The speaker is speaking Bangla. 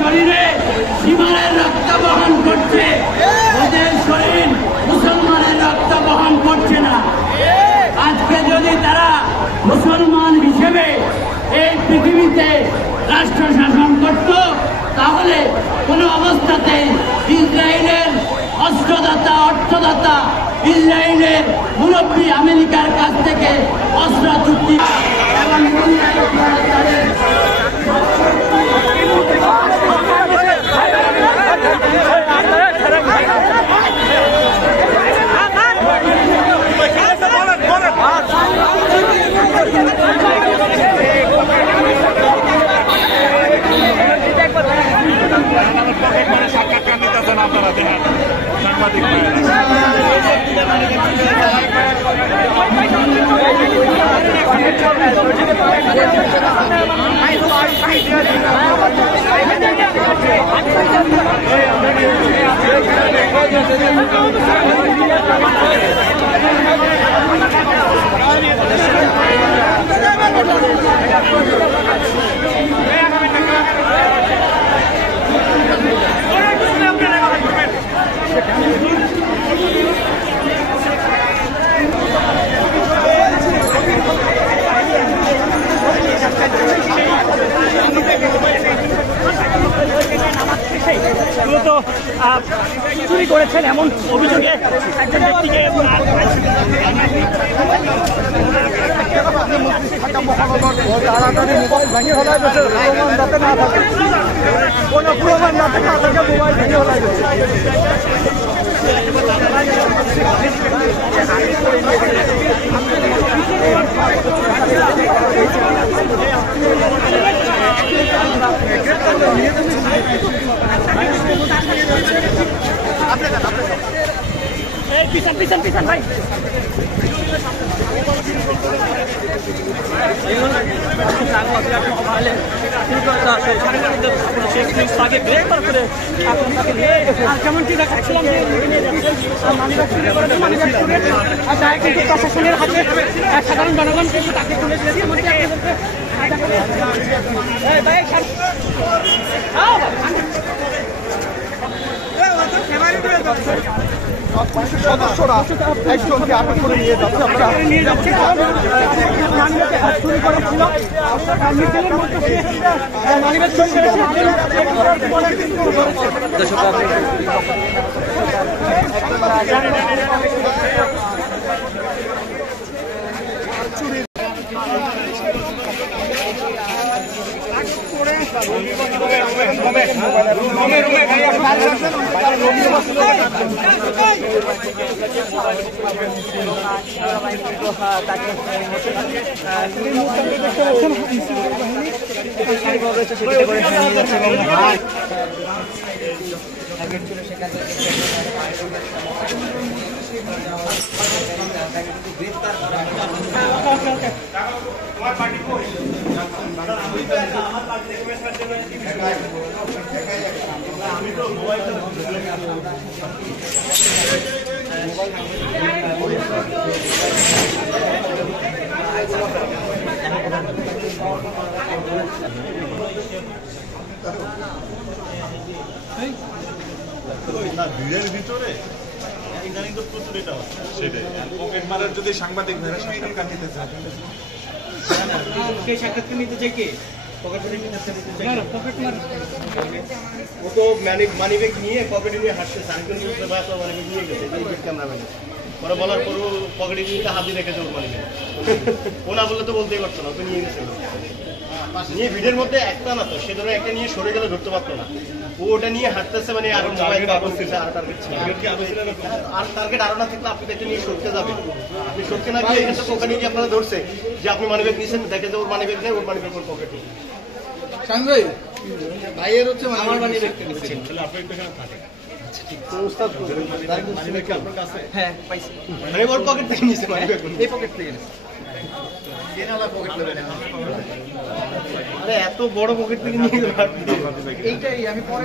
শরীরে সীমানের রক্ত বহন করছে, ওদের শরীর মুসলমানের রক্ত বহন করছে না। আজকে যদি তারা মুসলমান হিসেবে এই পৃথিবীতে রাষ্ট্র শাসন করত, তাহলে কোনো অবস্থাতেই ইসরায়েলের অস্ত্রদাতা, অর্থদাতা, ইসরায়েলের মুরব্বী আমেরিকার কাছ থেকে অস্ত্র চুক্তি এবং সাক্ষাৎকার নিতেছেন আপনারা, দেখেন সাংবাদিক চুরি করেছেন এমন অভিযোগে একজন ব্যক্তিকে তাড়াতাড়ি মোবাইল ভেঙে ফেলা গেছে, প্রমাণ যাতে না থাকে, কোনো প্রমাণ না থাকে মোবাইল ভেঙে ফেলা গেছে। পিছন পিছন পিছন ভাই, যেমন কি দেখাচ্ছিলাম কিন্তু প্রশাসনের হাতে সাধারণ জনগণ কিন্তু তাকে তুলে দিয়েছে। সদস্যরা একজনকে আটক করে নিয়ে যাচ্ছে, আমরা নিয়ে যাচ্ছি চুরি করেছিল ভিড়ের ভিতরে ইদানিং তো প্রচুর এটা হচ্ছে, সেটাই পকেট মারার যদি সাংবাদিক ভাইরা সাক্ষাৎকার নিতে চায়, সাক্ষাৎকার নিতে চাই কে ও তো মানি ব্যাগ নিয়ে পকেটে নিয়ে হাঁটছে, মানি নিয়ে গেছে ক্যামেরাম্যান ওরা বলার পরও পকেটে নিয়ে হাত দিয়ে রেখেছে ওর মানি ব্যাগ। ও না বললে তো বলতেই পারতো না, ওকে নিয়ে গেছে নিয়ে ভিড়ের মধ্যে একটা না তো, সে ধরো একটা নিয়ে সরে গেলে ধরতে পারতো না, ও ওটা নিয়ে হাঁটতেছে, মানে আরো আর টার্গেট আরো না থাকলে আপনি দেখে নিয়ে সরতে যাবেন, আপনি সরতে না গিয়ে এখানে ওখানে গিয়ে আপনারা ধরছে যে আপনি মানি ব্যাগ নিয়েছেন, দেখে যে ওর মানি ব্যাগ নেই, ওর মানি ব্যাগ ওর পকেটে ভাইয়ের হচ্ছে আমার মানি ব্যাগটা নিচ্ছেন, তাহলে আপনি একটু এখানে থাকেন। হ্যাঁ পাইছি, মানে ওর পকেট থেকে নিয়েছে মানি ব্যাগ, এই পকেট থেকে আরে এত বড় পকেট থেকে নিয়ে গেল এইটাই আমি পরে